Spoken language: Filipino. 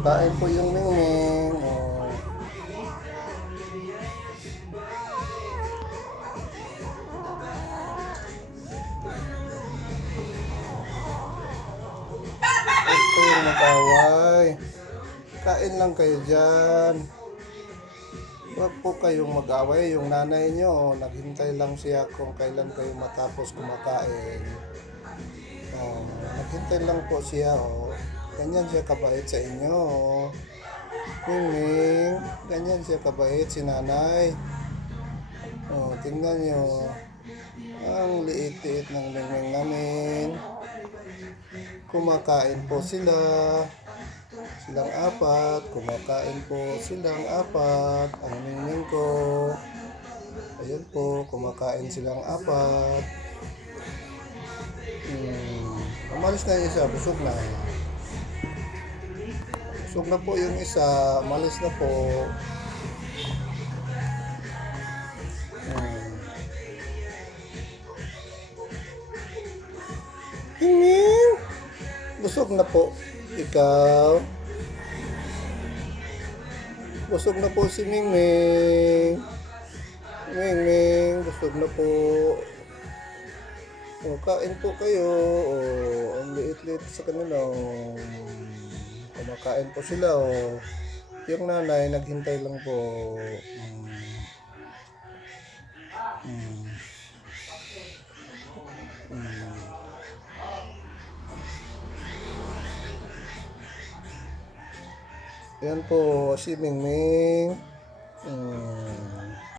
Kumakain po yung Mingming. Oh. Huwag kayong mag-away. Kain lang kayo dyan. Huwag po kayong mag-away. Yung nanay nyo, naghintay lang siya kung kailan kayo matapos kumakain. Oh, naghintay lang po siya. Oh. Ganyan siya kabait sa inyo. Oh. Mingming, ganyan siya kabait si nanay. Oh, tingnan nyo. Ang liit-liit ng Mingming namin. Kumakain po sila. Silang apat. Kumakain po silang apat. Ang Mingming ko. Ayun po, kumakain silang apat. Umalis na yung isa, busog na. Busog na po yung isa, umalis na po. Mingming! Busog na po. Ikaw? Busog na po si Mingming. Mingming, busog na po. O, kain po kayo. O, ang liit-liit sa kanila. O, kumakain po sila. O, yung nanay, naghintay lang po. Yan po, si Mingming.